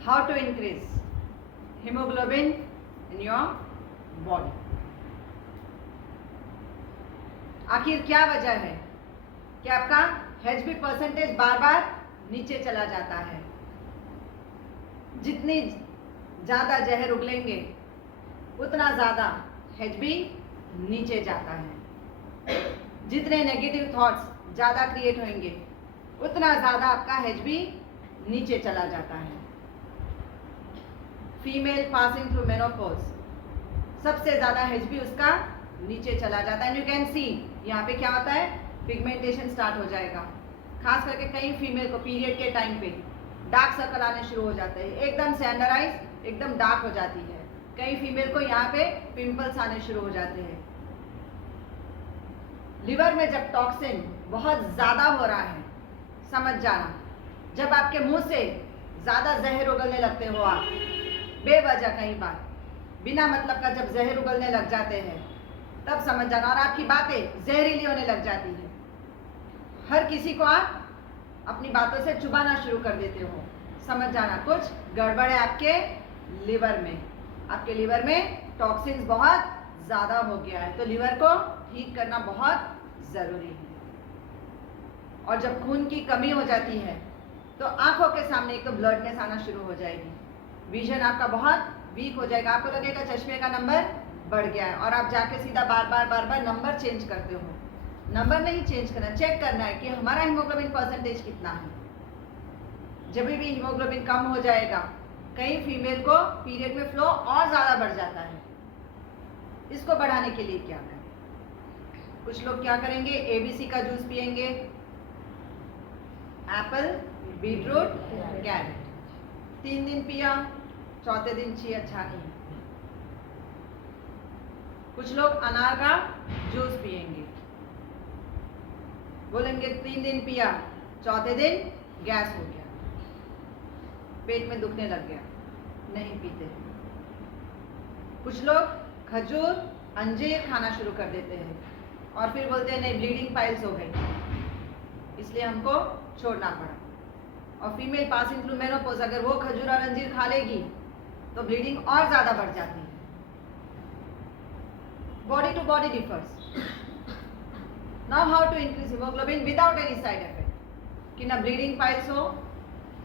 how to increase hemoglobin in your body. आखिर क्या वजह है कि आपका HB परसेंटेज बार बार नीचे चला जाता है? जितनी ज़्यादा जहर उगलेंगे उतना ज़्यादा HB नीचे जाता है। जितने नेगेटिव थॉट्स ज़्यादा क्रिएट होंगे उतना ज़्यादा आपका HB नीचे चला जाता है। फीमेल पासिंग थ्रू मेनोपॉज सबसे ज़्यादा HB उसका नीचे चला जाता है। एंड यू कैन सी यहाँ पे क्या होता है, पिगमेंटेशन स्टार्ट हो जाएगा। खास करके कई फीमेल को पीरियड के टाइम पे डार्क सर्कल आने शुरू हो जाते हैं, एकदम से अंडर आइज एकदम डार्क हो जाती है। कई फीमेल को यहाँ पे पिंपल्स आने शुरू हो जाते हैं। लिवर में जब टॉक्सिन बहुत ज़्यादा हो रहा है, समझ जाना, जब आपके मुंह से ज़्यादा जहर उगलने लगते हो आप बेवजह, कई बार बिना मतलब का जब जहर उगलने लग जाते हैं तब समझ जाना, और आपकी बातें जहरीली होने लग जाती है। हर किसी को आप अपनी बातों से चुबाना शुरू कर देते हो, समझ जाना कुछ गड़बड़ है आपके लिवर में। आपके लिवर में टॉक्सिन्स बहुत ज़्यादा हो गया है, तो लिवर को ठीक करना बहुत ज़रूरी है। और जब खून की कमी हो जाती है तो आंखों के सामने एक तो ब्लडनेस आना शुरू हो जाएगी, विजन आपका बहुत वीक हो जाएगा, आपको लगेगा चश्मे का नंबर बढ़ गया है, और आप जाके सीधा बार बार नंबर चेंज करते हो। नंबर नहीं चेंज करना, चेक करना है कि हमारा हीमोग्लोबिन परसेंटेज कितना है। जब भी हीमोग्लोबिन कम हो जाएगा, कई फीमेल को पीरियड में फ्लो और ज़्यादा बढ़ जाता है। इसको बढ़ाने के लिए क्या करें? कुछ लोग क्या करेंगे, ABC का जूस पिएंगे, एप्पल, बीटरूट, कैरेट। 3 दिन पिया, चौथे दिन छी अच्छा नहीं। कुछ लोग अनार का जूस पिएंगे, बोलेंगे 3 दिन पिया, चौथे दिन गैस हो गया, पेट में दुखने लग गया, नहीं पीते। कुछ लोग खजूर, अंजीर खाना शुरू कर देते हैं और फिर बोलते हैं नहीं ब्लीडिंग पाइल्स हो गई, इसलिए हमको छोड़ना पड़ा। और फीमेल पासिंग थ्रू मेनोपॉज अगर वो खजूर और अंजीर खा लेगी तो ब्लीडिंग और ज़्यादा बढ़ जाती है। Body to body differs. Now how to increase haemoglobin without any side effect, कि ना ब्लीडिंग पाइल्स हो,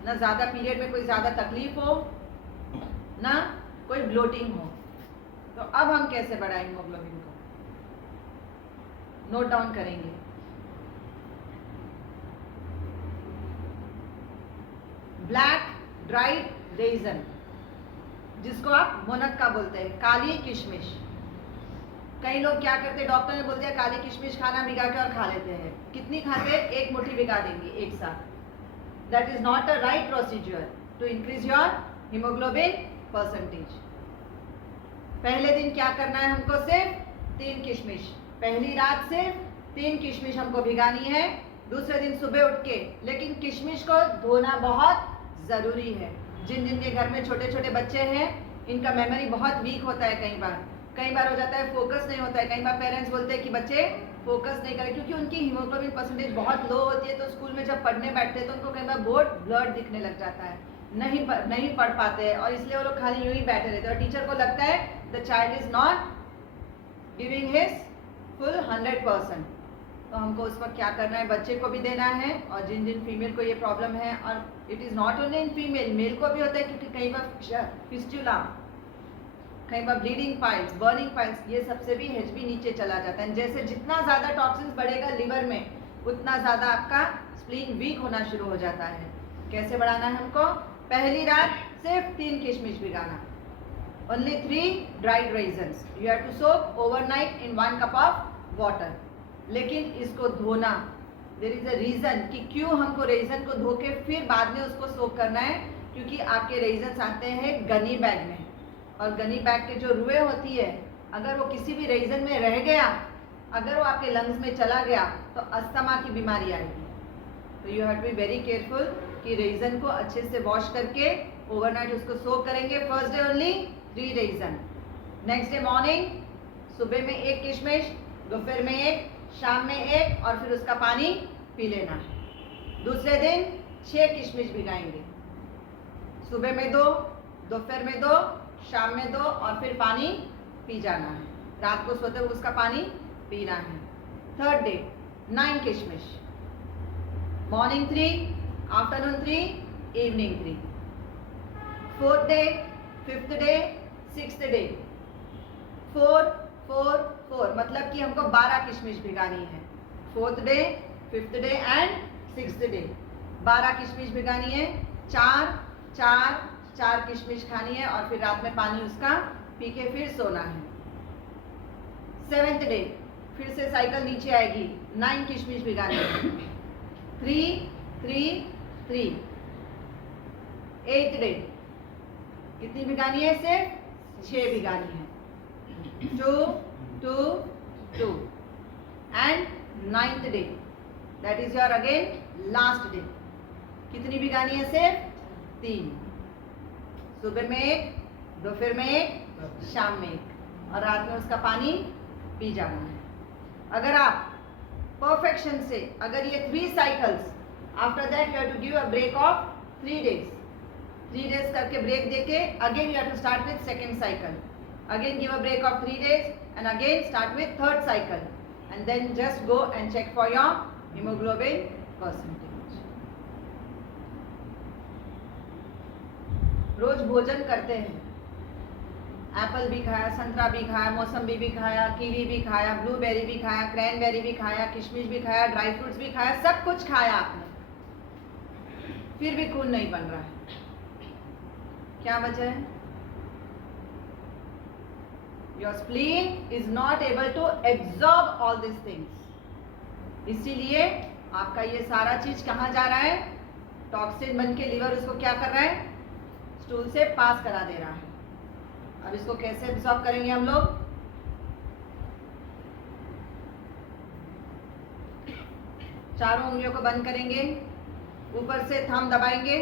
ना ज़्यादा पीरियड में कोई ज़्यादा तकलीफ हो, ना कोई ब्लोटिंग हो। तो अब हम कैसे बढ़ाएं हीमोग्लोबिन को, नोट डाउन करेंगे। ब्लैक ड्राइड रेजन, जिसको आप मुनक्का बोलते हैं, काली किशमिश। कई लोग क्या करते हैं, डॉक्टर ने बोल दिया काली किशमिश खाना, भिगा के और खा लेते हैं। कितनी खाते हैं? 1 मुट्ठी भिगा देंगे एक साथ। That is not a right procedure to increase your haemoglobin percentage. पहले दिन क्या करना है हमको, सिर्फ 3 किशमिश। पहली रात सिर्फ 3 किशमिश हमको भिगानी है, दूसरे दिन सुबह उठ के। लेकिन किशमिश को धोना बहुत ज़रूरी है। जिन जिनके घर में छोटे छोटे बच्चे हैं, इनका मेमोरी बहुत वीक होता है, कई बार हो जाता है, फोकस नहीं होता है। कई बार पेरेंट्स बोलते हैं कि बच्चे फोकस नहीं करें, क्योंकि उनकी हीमोग्लोबिन परसेंटेज बहुत लो होती है। तो स्कूल में जब पढ़ने बैठते हैं तो उनको कई बार बहुत ब्लड दिखने लग जाता है, नहीं पढ़ पाते हैं, और इसलिए वो लोग खाली यूं ही बैठे रहते हैं। और टीचर को लगता है the child is not giving his full 100%। तो हमको उस वक्त क्या करना है, बच्चे को भी देना है। और जिन जिन फीमेल को ये प्रॉब्लम है, और it is not only in female, male को भी होता है, क्योंकि कई बार फिस्टुला, कई बार ब्लीडिंग पाइल्स, बर्निंग पाइल्स, ये सबसे भी HB नीचे चला जाता है। जैसे जितना ज़्यादा टॉक्सिन्स बढ़ेगा लिवर में, उतना ज़्यादा आपका स्प्लीन वीक होना शुरू हो जाता है। कैसे बढ़ाना है हमको? पहली रात सिर्फ 3 किशमिश भिगाना, only 3 dried raisins, you have to soak overnight in 1 cup of water. लेकिन इसको धोना, देयर इज अ रीज़न कि क्यों हमको रेजन को धो के फिर बाद में उसको सोक करना है, क्योंकि आपके रेजन्स आते हैं गनी बैग में, और गनी बैग के जो रुए होती है, अगर वो किसी भी रीजन में रह गया, अगर वो आपके लंग्स में चला गया तो अस्थमा की बीमारी आएगी। तो you have to be very careful कि रेजन को अच्छे से वॉश करके ओवरनाइट उसको सोक करेंगे। First day only 3 raisin, next day morning सुबह में 1 किशमिश, दोपहर में 1, शाम में 1, और फिर उसका पानी पी लेना है। दूसरे दिन 6 किशमिश भिगाएंगे, सुबह में 2, दोपहर में 2, शाम में 2 और फिर पानी पी जाना है। रात को सोते हुए उसका पानी पीना है। थर्ड डे 9 किशमिश, morning 3, afternoon 3, evening 3। Fourth day, fifth day, sixth day 4, 4, 4 मतलब कि हमको 12 किशमिश भिगानी है। Fourth day, fifth day and sixth day 12 किशमिश भिगानी है। 4, 4, 4 किशमिश खानी है और फिर रात में पानी उसका पी के फिर सोना है। सेवेंथ डे फिर से साइकिल नीचे आएगी, 9 किशमिश भिगानी है। 3, 3, 3। एट्थ डे कितनी भिगानी है? सिर्फ 6 भिगानी है। 2, 2, 2 and 9th day that is your again last day. कितनी भिगानी है? सिर्फ 3। सुबह में 1, दोपहर में 1, शाम में 1 और रात में उसका पानी पी जाना है। अगर आप परफेक्शन से अगर ये 3 cycles after that you have to give a break of 3 days। 3 days करके ब्रेक देके again you have to start with second cycle, again give a break of 3 days and again start with third cycle and then just go and check for your haemoglobin percentage. रोज भोजन करते हैं, Apple भी खाया, संतरा भी खाया, मौसम्बी भी खाया, कीवी भी खाया, ब्लूबेरी भी खाया, क्रैनबेरी भी खाया, किशमिश भी खाया, ड्राई फ्रूट्स भी खाया, सब कुछ खाया आपने, फिर भी खून नहीं बन रहा है। क्या वजह है? Your spleen is not able to absorb all this things. इसीलिए आपका ये सारा चीज कहाँ जा रहा है? टॉक्सिन बन के लीवर उसको क्या कर रहा है? स्टूल से पास करा दे रहा है। अब इसको कैसे एब्जॉर्ब करेंगे हम लोग? चारों उंगलियों को बंद करेंगे, ऊपर से थंब दबाएंगे,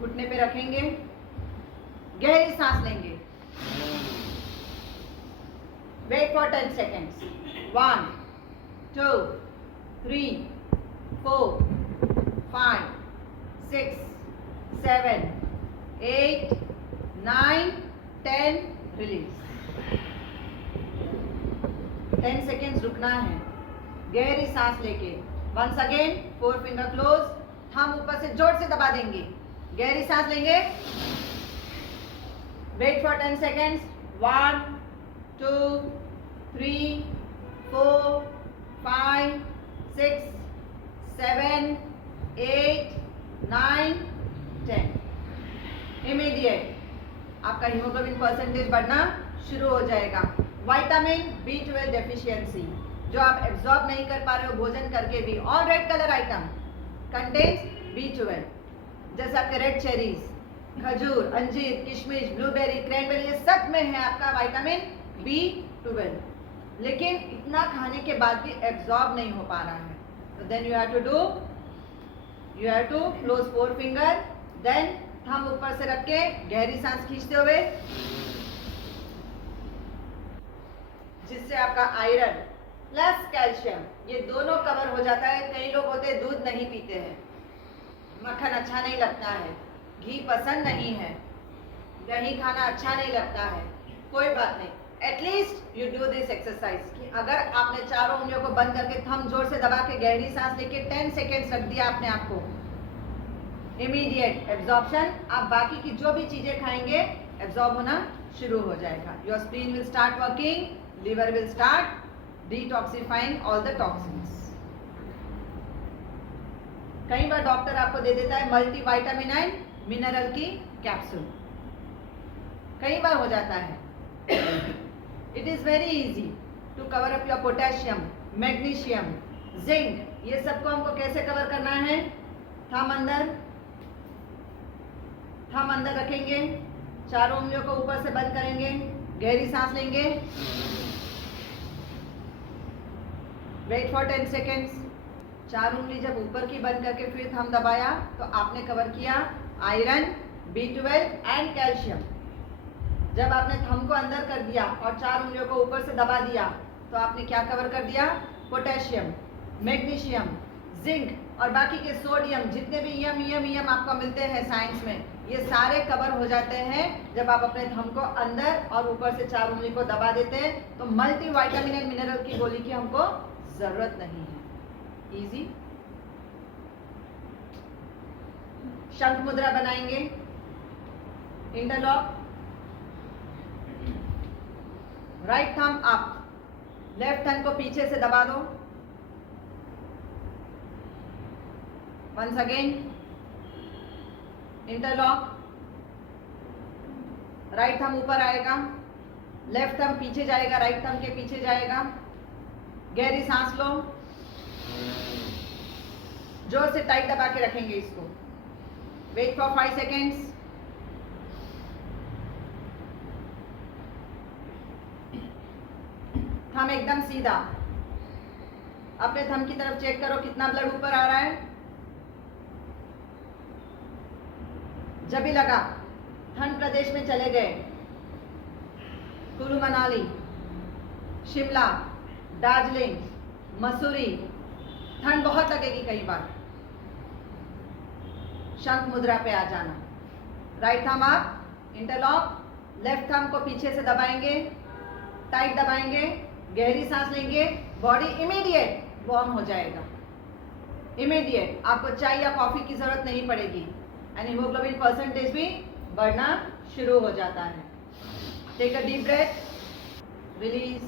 घुटने पे रखेंगे, गहरी सांस लेंगे। Wait for 10 seconds। 1, 2, 3, 4, 5, 6, 7, 8, 9, 10 release. 10 seconds रुकना है, गहरी सांस लेके। Once again 4 finger close, thumb ऊपर से जोर से दबा देंगे, गहरी सांस लेंगे। Wait for 10 seconds। 1, 2, 3, 4, 5, 6, 7, 8, 9, 10। इमीडिएट आपका हीमोग्लोबिन परसेंटेज बढ़ना शुरू हो जाएगा। विटामिन B12 डेफिशिएंसी जो आप एब्जॉर्ब नहीं कर पा रहे हो भोजन करके भी, all red colour item contains B12, जैसे आपके रेड चेरीज, खजूर, अंजीर, किशमिश, ब्लूबेरी, क्रैनबेरी, ये सब में है आपका विटामिन B12, लेकिन इतना खाने के बाद भी एब्जॉर्ब नहीं हो पा रहा है। तो then you have to close 4 finger, then thumb ऊपर से रख के गहरी सांस खींचते हुए, जिससे आपका आयरन प्लस कैल्शियम ये दोनों कवर हो जाता है। कई लोग होते हैं दूध नहीं पीते हैं, मक्खन अच्छा नहीं लगता है, घी पसंद नहीं है, दही खाना अच्छा नहीं लगता है, कोई बात नहीं, at least you do this exercise कि अगर आपने चारों उंगलियों को बंद करके थंब जोर से दबा के गहरी सांस लेके 10 सेकेंड्स रख दिया आपने आपको, इमीडिएट एब्जॉर्प्शन, आप बाकी की जो भी चीजें खाएंगे एब्जॉर्ब होना शुरू हो जाएगा। Your spleen will start working, liver will start detoxifying all the toxins। कई बार डॉक्टर आपको दे देता है मल्टीविटामिन एंड मिनरल की कैप्सूल, कई बार हो जाता है। It is very easy to cover up your potassium, magnesium, zinc, ये सबको हमको कैसे कवर करना है? थंब अंदर रखेंगे, चारों उंगलियों को ऊपर से बंद करेंगे, गहरी सांस लेंगे, वेट फॉर 10 seconds। 4 उंगली जब ऊपर की बंद करके फिर थंब दबाया तो आपने कवर किया आयरन, B12 एंड कैल्शियम। जब आपने थंब को अंदर कर दिया और 4 उंगलियों को ऊपर से दबा दिया तो आपने क्या कवर कर दिया? पोटेशियम, मैग्नीशियम, जिंक और बाकी के सोडियम, जितने भी ईएम आपको मिलते हैं साइंस में, ये सारे कवर हो जाते हैं जब आप अपने थंब को अंदर और ऊपर से 4 उंगली को दबा देते हैं। तो मल्टी विटामिन एंड मिनरल की गोली की हमको जरूरत नहीं है। इजी। शंख मुद्रा बनाएंगे, interlock, right thumb up, left thumb को पीछे से दबा दो। Once again interlock, right thumb ऊपर आएगा, लेफ्ट थंब पीछे जाएगा, राइट थंब के पीछे जाएगा। गहरी सांस लो, जोर से टाइट दबा के रखेंगे इसको। Wait for 5 seconds. थंब एकदम सीधा, अपने थंब की तरफ चेक करो कितना ब्लड ऊपर आ रहा है। जब भी लगा ठंड प्रदेश में चले गए, कुल्लू मनाली, शिमला, दार्जिलिंग, मसूरी, ठंड बहुत लगेगी कई बार, शंख मुद्रा पे आ जाना। Right thumb up, interlock, left thumb को पीछे से दबाएंगे, टाइट दबाएंगे, गहरी सांस लेंगे। बॉडी इमीडिएट वार्म हो जाएगा, इमीडिएट। आपको चाय या कॉफी की जरूरत नहीं पड़ेगी एंड हीमोग्लोबिन परसेंटेज भी बढ़ना शुरू हो जाता है। Take a deep breath, release.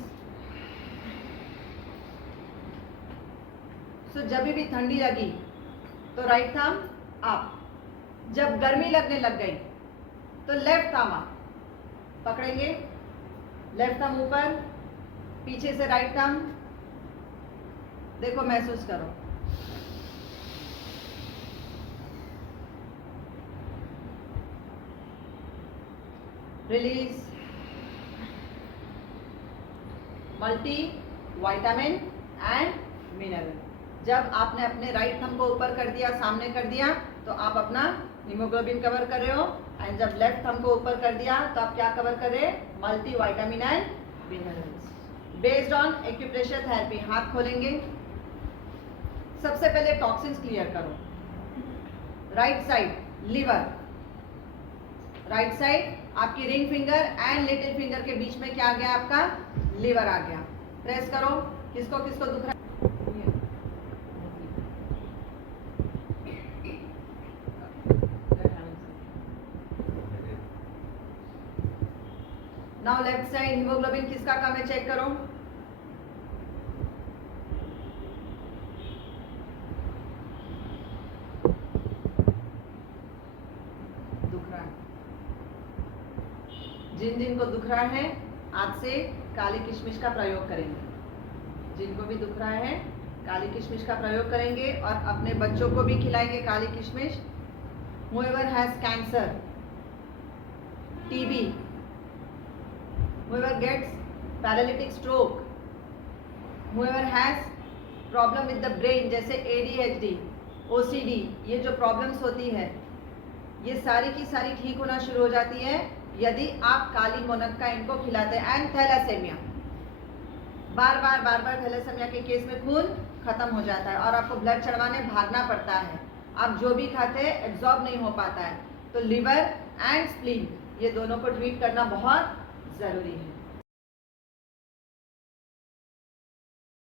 So जब भी ठंडी लगी तो राइट थंब अप, जब गर्मी लगने लग गई तो लेफ्ट थंब अप पकड़ेंगे, लेफ्ट थंब ऊपर, पीछे से राइट थंब, देखो महसूस करो। Release. Multi vitamin and mineral. जब आपने अपने राइट थंब को ऊपर कर दिया, सामने कर दिया, तो आप अपना हीमोग्लोबिन कवर कर रहे हो, एंड जब लेफ्ट थंब को ऊपर कर दिया तो आप क्या कवर कर रहे हैं? Multi vitamin and minerals. Based on acupressure therapy. हाथ खोलेंगे, सबसे पहले टॉक्सिन्स क्लियर करो। Right side liver, right side आपकी ring finger and little finger के बीच में क्या आ गया? आपका लीवर आ गया। प्रेस करो। किसको किसको दुख रहा है? नाउ लेफ्ट साइड हीमोग्लोबिन किसका कम है चेक करो। दुख रहा है। जिन जिनको दुख रहा है आज से काली किशमिश का प्रयोग करेंगे। जिनको भी दुख रहा है काली किशमिश का प्रयोग करेंगे और अपने बच्चों को भी खिलाएंगे काली किशमिश। Whoever has cancer, TB, whoever gets paralytic stroke, whoever has problem with the brain जैसे ADHD, OCD, ये जो प्रॉब्लम्स होती है ये सारी की सारी ठीक होना शुरू हो जाती है यदि आप काली मोनक्का इनको खिलाते हैं। एंड थैलेसेमिया, बार बार थैलेसेमिया के केस में खून खत्म हो जाता है और आपको ब्लड चढ़वाने भागना पड़ता है। आप जो भी खाते हैं एब्जॉर्ब नहीं हो पाता है। तो लिवर एंड स्प्लीन ये दोनों को ट्रीट करना बहुत जरूरी है।